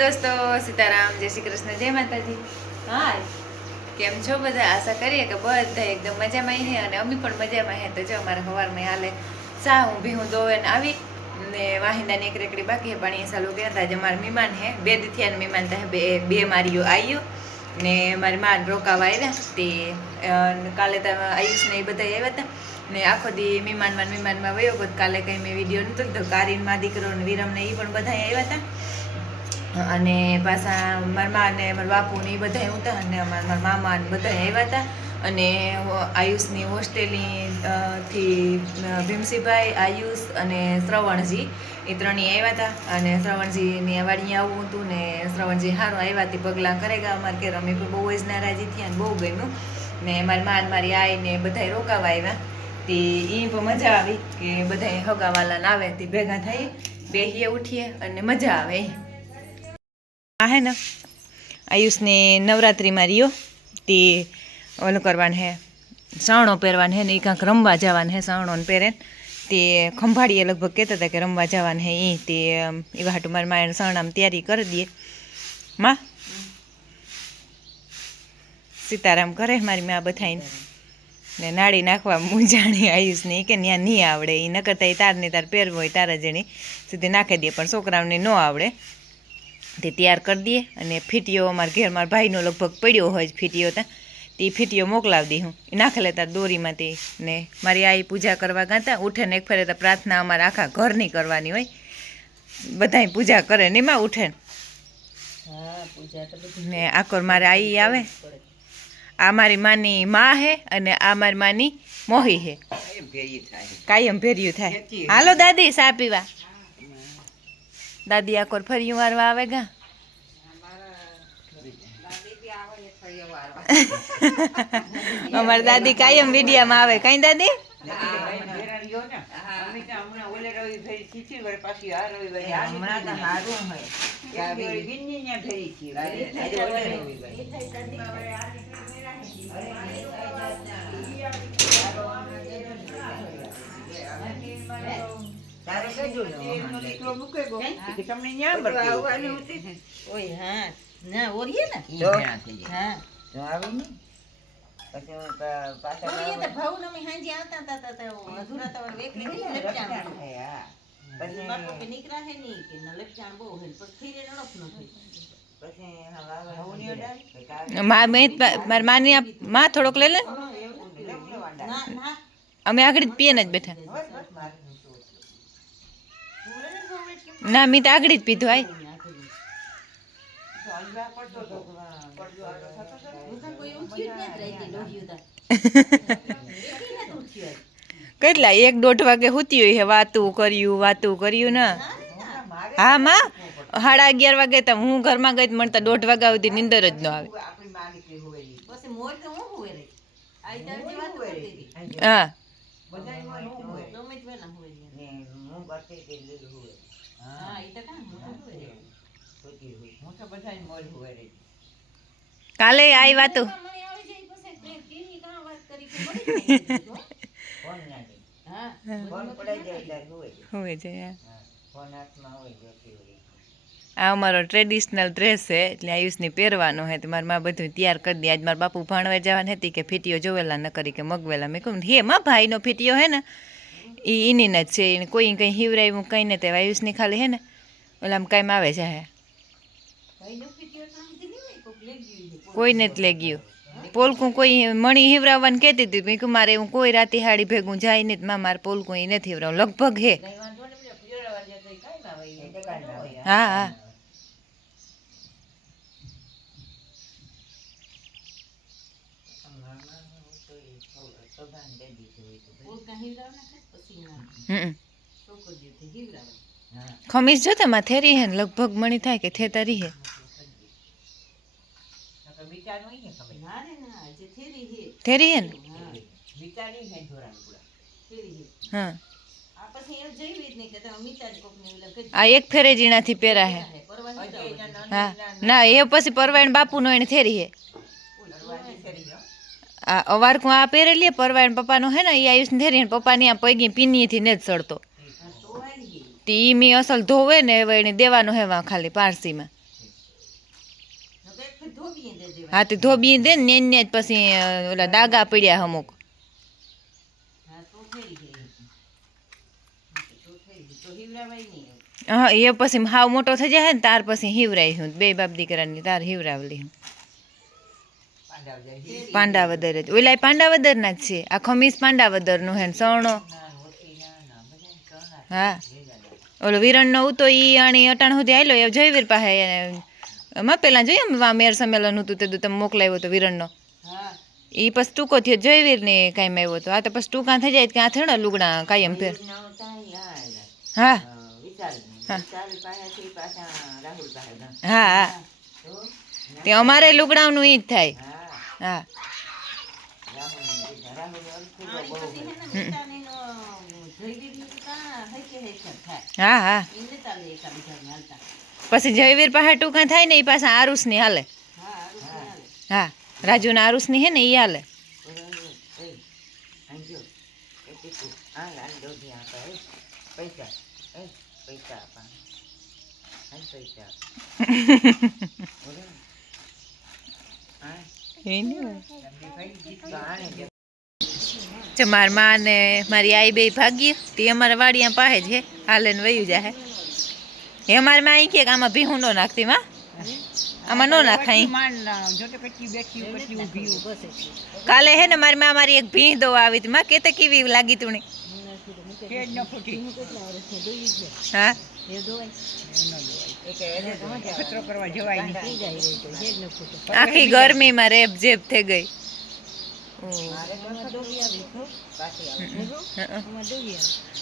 દોસ્તો, સીતારામ, જય શ્રી કૃષ્ણ, જય માતાજી. હાય. કેમ છો બધા? આશા કરીએ કે બધા એકદમ મજામાં હે અને અમે પણ મજામાં હે. તો જો અમારે સવારમાં હાલે સા હું ભીહું દોવે ને આવી ને વાહિંદાની એક રેકડી બાકી હે, પણ એ સાલું ગયા હતા આજે મારા મહેમાન હે. બે દીથિયા મહેમાન થાય, બે બે મારીઓ આવ્યો ને મારી માં રોકાવા આવ્યા તે કાલે તો આયુષ ને એ બધા આવ્યા હતા ને આખો દી મહેમાનમાં મહેમાનમાં વયો ગયો. કાલે કંઈ મેં વીડિયો નહોતો લીધો. કારીનમાં દીકરો ને વિરમ ને એ પણ બધા આવ્યા હતા અને પાછા મારા મા અને મારા બાપુને એ બધા હતા અને મારા મામા ને બધા આવ્યા હતા. અને આયુષની હોસ્ટેલની થી ભીમસીભાઈ, આયુષ અને શ્રવણજી એ ત્રણેય આવ્યા હતા. અને શ્રવણજીની વાડી આવવું હતું ને શ્રવણજી સારું આવ્યા તે પગલાં કરે ગયા. અમારે કે અમે પણ બહુ જ નારાજી થયા અને બહુ ગમ્યું. ને મારી મા ને મારી આઈ ને બધાય રોકાવા આવ્યા. તે એ પણ મજા આવી કે બધાય હગાવાલાને આવે તે ભેગા થઈ બેહીએ ઉઠીએ અને મજા આવે. હે ને? આયુષને નવરાત્રિમાં રહ્યો. તે ઓલું કરવાનું હે, સાવણો પહેરવાનું હે ને એ કાંક રમવા જવાનું હે સાવણો ને પહેરે. તે ખંભાળીએ લગભગ કહેતા હતા કે રમવા જવાનું હે એ તે એવા હાટું મારી માએ સાવણામાં તૈયારી કરી દઈએ. માં? સીતારામ કરે મારી મા બધાઈને ને નાડી નાખવા મૂંઝાણી આયુષને ઈ કે ત્યાં નહીં આવડે. એ ન કરતા એ તારને તાર પહેરવો હોય તારા જેણી સીધી નાખી દે, પણ છોકરાઓને ન આવડે. તે તૈયાર કરી દઈએ અને ફીટીઓ અમારા ઘેર મારા ભાઈનો લગભગ પડ્યો હોય ફીટીઓ ત્યાં તે. ફીટીઓ મોકલાવી દઈ હું. એ નાખી લેતા દોરીમાં તે ને મારી આઈ પૂજા કરવા ગાતા ઉઠે ને એક ફેરે તો પ્રાર્થના અમારે આખા ઘરની કરવાની હોય. બધાય પૂજા કરે ને એમાં ઉઠે. ને આકોર મારે આઈ આવે. આ મારી માની મા હે અને આ મારી માની મોહી હે. કાયમ ભેર્યું થાય. હાલો દાદી સા પીવા. દાદી આકોર ફર્યું વારવા આવે ગા? અમારી દાદી કાયમ વિડિયામાં આવે. કઈ દાદી? ઓય હા ના ઓરીએ ને હા ઓરીએ તો ભાવ નમી હાંજે આવતા તા તા તા અધૂરા તો વેકરી ગઈ લપચાણ બાપુ કે નીકળા હે ની કે ન લપચાણ બહુ હે પણ ખીરે નડપ ન થઈ મા મેં મારી માની આ- માં થોડોક લઈ લે ને. ના ના અમે આગળ જ પીએ ને જ બેઠા ના મેં તો આગળ જ પીધું આય હું કેટલા એક દોઢ વાગે હુતી હોય હે વાતું કર્યું વાતું કર્યું ને? હા માં? સાડા અગિયાર વાગે તો હું ઘરમાં ગઈ તો મને તો દોઢ વાગ્યા સુધી નીંદર જ ન આવે. પછી મોર તો હું હોય. કરતી તે હુએ રહી હા ઈ તો કાં કાલે આઈ વાતું. મને આવી જાય પછી તે કેની કાં વાત કરી કે મળી હા? હોય. છે હા. આ અમારો ટ્રેડિશનલ ડ્રેસ છે એટલે આયુષને પહેરવાનો હે તો મારી મા બધું તૈયાર કરી દે. આજ મારા બાપુ ભાણવા જવાની હતી કે ફીટીઓ જોવેલા ન કરી કે મગવેલા. મેં કહું હે મા ભાઈનો ફીટીઓ હે ને? એ એની જ છે. એને કોઈ કંઈ હિવરાયું કંઈ ને તે આયુષની ખાલી હે ને? ઓલામાં કાંઈ આવે છે હે? ભાઈ નો પીટીઓ તો આમ દીધી હોય કોક લઈ ગયું છે કોઈને જ લઈ ગયું. પોલકું કોઈ મણી હિવરાવવાનું કહેતી હતી. મેં કહ્યું મારે હું કોઈ રાતે હાડી ભેગું જાય નહીં મા મારે પોલકું એ નથી હિવરાવું. લગભગ હે. હા હા ઓલ કાં હિવરાવ ના ખાય પછી ના હમ છોકરીઓ થી હિવરાવે ખમીસ જો તેમાં થેરી હે લગભગ મણી થાય કે થેતરી હે. થેરી હે હે. આ એક ફેરે જીણાથી પહેરા હે. હા. ના, એ પછી પરવાયણ બાપુ નો એને થેરી હે. આ અવારકું આ પરવા પરવાઈન પપ્પાનો હે ને એ આયુષ થેરી હે ને પપ્પાની આ પૈગી પીનીથી ને જ ચડતો તો તે ઈ મી અસલ ધોવે ને હવે એને દેવાનું હે વા ખાલી પારસીમાં. હા, તે ધોબી દે ને ને જ પછી ઓલા દાગા પડ્યા અમુક હવે. હા, એ પછી હાવ મોટો થઈ જાય ને, તાર પછી હિવરાઈ હું, બે બાપ દીકરાની, તાર હિવરાવલી હું. પાંડાવદર જ. ઓલા પાંડાવદરના જ છે. આ ખમીસ પાંડાવદરનું હે સણો હા. ઓલો વિરણનો ઉતો ઈ અણી અટાણ સુધી આયલો એ જયવીર પાસે એમાં પેલા જોઈએ ને મેર સંમેલન હતું તે તમે મોકલાવ્યો હતો વિરણનો. ઈ પછી ટૂંકો થયો જયવીર ને કાયમ આવ્યો હતો. આ તો પછી ટૂંકા થઈ જાય કે આ થયો લુગડા કાયમ ફેર. હા, હા. હા. તે અમારે લુગડાનું ઈ જ થાય. હા હા. હા પછી જયવીર પાસે ટૂંકા થાય ને એ પાસે આરુષની હાલે હા, રાજુના આરુષની હે ને એ હાલે. પૈસા પૈસા પૈસા બરાબર. હા તો આને દે. જો મારમાં ને મારી આઈ બે ભાગી તે અમારા વાડિયા પાસે જ હે. હાલે ને વયું જાહે. હે મારી માં અહીં કે કે આમાં ભીહું નો નાખતી માં. આમાં નો નાખાય કાલે હે ને મારી માં મારી એક ભીહ દો આવી હતી માં. કેતે કેવી લાગી તું હા? આખી ગરમીમાં રેપ જેપ થઈ ગઈ.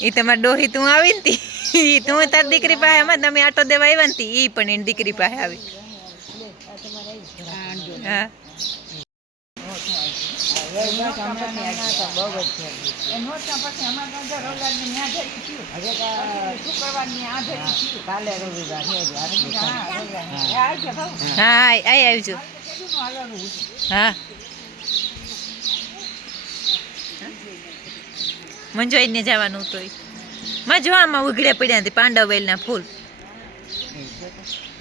ઈ તમારી ડોહી તું આવી ને તી? તું તારી દીકરી પાસે એમાં તમે આટો દેવા આવ્યા ને તી? ઈ પણ એની દીકરી પાસે આવી. હા કાલે રવિવાર છે જ. આટલું કામ. હા હા. મંજોઈને જવાનું તો માં જોવામાં ઉઘડે પડ્યા હતી પાંડવેલના ફૂલ.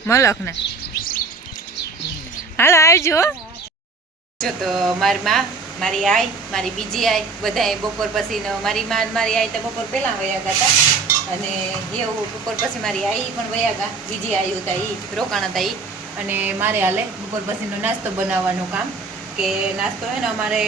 મલકના. હાલો, આવજો. જો તો મારી માં મારી આઈ, મારી બીજી આઈ, બધાએ બપોર પછી મારી માં મારી આઈ તો બપોર પહેલાં વયા ગયા અને એવું બપોર પછી મારી આઈ પણ વયા ગયા. બીજી આઈ હતા એ રોકાણ હતા એ અને મારે હાલે બપોર પછીનો નાસ્તો બનાવવાનું કામ કે નાસ્તો હોય ને અમારે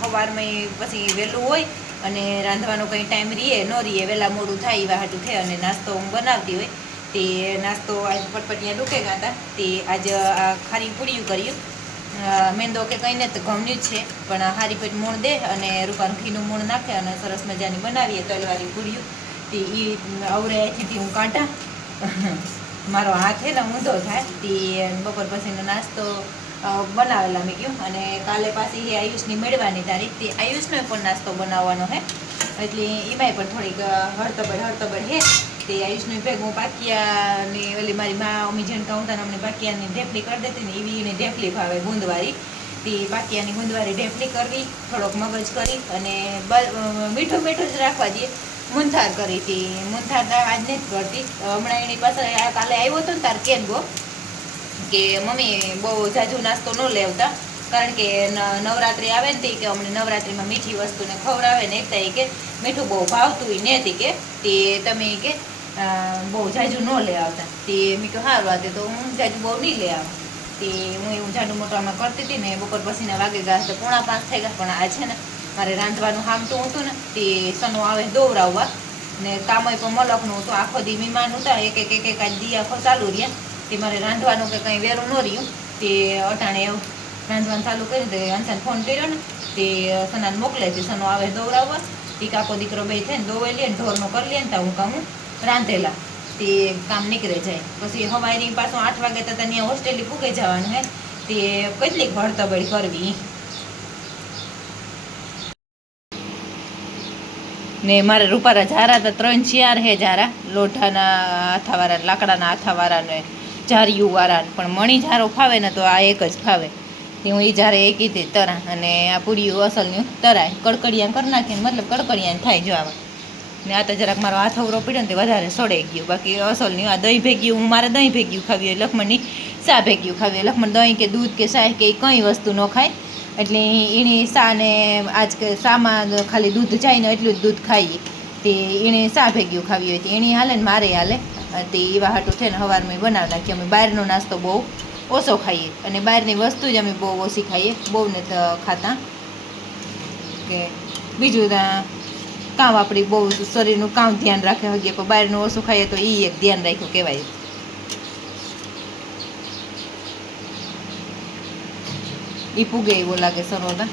સવારમાં પછી વહેલું હોય અને રાંધવાનો કંઈ ટાઈમ રીએ, ન રીએ, વહેલા મોડું થાય એવા હાટું થાય અને નાસ્તો હું બનાવતી હોય. તે નાસ્તો આજ પટપટિયા ડૂકે ગયા હતા તે આજ આ ખારી પૂળિયું કર્યું. મેંદો કે કંઈ ને તો ઘઉંની જ છે, પણ હારી પેટ મૂળ દે અને રૂપાનું ઘીનું મૂળ નાખે અને સરસ મજાની બનાવીએ તલવારી પૂર્યું તે એ અવરે અહીંથી હું કાંટા. મારો હાથ છે ને ઊંધો થાય, તે બપોર પછીનો નાસ્તો બનાવેલા મેં કહ્યું અને કાલે પાછી એ આયુષની મેળવાની તારીખ, તે આયુષનો પણ નાસ્તો બનાવવાનો હે. એટલે એમાંય પણ થોડીક હળતબડ હળતબડ હે. તે આયુષની ભેગું પાકિયાની ઓલી મારી મા અમી જેણ કાઉન્ટર અમને પાકિયાની ઢેફલી કરી દેતી ને એવી એને ઢેફલી ભાવે ગુંદવારી તે પાકિયાની ગુંદવારી ઢેફલી કરવી, થોડોક મગજ કરી અને મીઠું મીઠું જ રાખવા દઈએ. મુંથાર કરી હતી. મુંથાર આજ નથી કરતી. હમણાં એની પાસે કાલે આવ્યો હતો ને તાર કેન ગો, કે મમ્મી બહુ જાજુ નાસ્તો ન લેવતા. કારણ કે નવરાત્રિ આવે ને કે અમને નવરાત્રિમાં મીઠી વસ્તુને ખવડાવે ને એકતા કે, મીઠું બહુ ભાવતું ને હતી કે. તે તમે કે બહુ જાજુ ન લઈ આવતા. તે મેં કહ્યું સારું આ તો હું જાજુ બહુ નહીં લઈ આવું. તે હું એવું જાડું મોટું આમાં કરતી હતી ને, બપોર પછીના વાગે ગયા તો પોણા પાંચ થઈ ગયા, પણ આ છે ને, મારે રાંધવાનું હામતું હતું ને, તે સનો આવે દોવરાવવા. ને કામય પણ મલકનું હતું, આખો દી મહેમાન હતા, એક એક એક એક આજ દી આખો ચાલુ રહ્યા. તે મારે રાંધવાનું કે કંઈ વેરું ન રહ્યું. તે અટાણે એવું રાંધવાનું ચાલુ કરી તે અંસાને ફોન કર્યો ને, તે સનાને મોકલે છે, સનો આવે દોવરાવવા. તે કાકો દીકરો બે થઈને દોવાઈ લે ઢોરનો કરી લે ને ત્યાં હું કામ રાંધેલા. તે કામ નીકળે જાય. પછી હવારી પાછું આઠ વાગે તો ત્યાં હોસ્ટેલી પૂગે જવાનું હે. તે કેટલીક ભળતબડી કરવી. ને મારે રૂપારા ઝારા તો ત્રણ ચાર હે ઝારા. લોઢાના હાથાવાળા, લાકડાના હાથાવાળા ને ઝારિયું વાળા પણ મણી ઝારો ફાવે ને તો આ એક જ ફાવે. તે હું એ જ્યારે એ કીધી તરા. અને આ પૂડીયું અસલનું તરાય. કડકડિયા કરી નાખીને, મતલબ કડકડિયા થાય જો ને આ તો જરાક મારો હાથ અવરો ને તે વધારે સડાઈ ગયું. બાકી અસલની આ દહીં ભેગ્યું, હું મારે દહીં ભેગ્યું ખાવી હોય, લખમણની સા ભેગ્યું ખાવી હોય. લખમણ દહીં કે દૂધ કે શાહ કે કંઈ વસ્તુ ન ખાય. એટલે એની સાને આજ કે સામાં ખાલી દૂધ જાય ને એટલું જ દૂધ ખાઈએ. તે એણે સા ભેગ્યું ખાવી હોય તે એણે હાલે ને મારે હાલે. તે એવા હાટું છે ને સવારમાં બનાવી નાખીએ અમે બહારનો નાસ્તો બહુ ઓછો ખાઈએ. અને બહારની વસ્તુ જ અમે બહુ ઓછી ખાઈએ. બહુ ને ખાતા. કે બીજું ત્યાં કામ આપણી બહુ શરીરનું કામ ધ્યાન રાખે હગીએ પણ બહારનું ઓછું ખાઈએ તો એ એક ધ્યાન રાખ્યું કહેવાય. એ પૂગે એવો લાગે સરોદા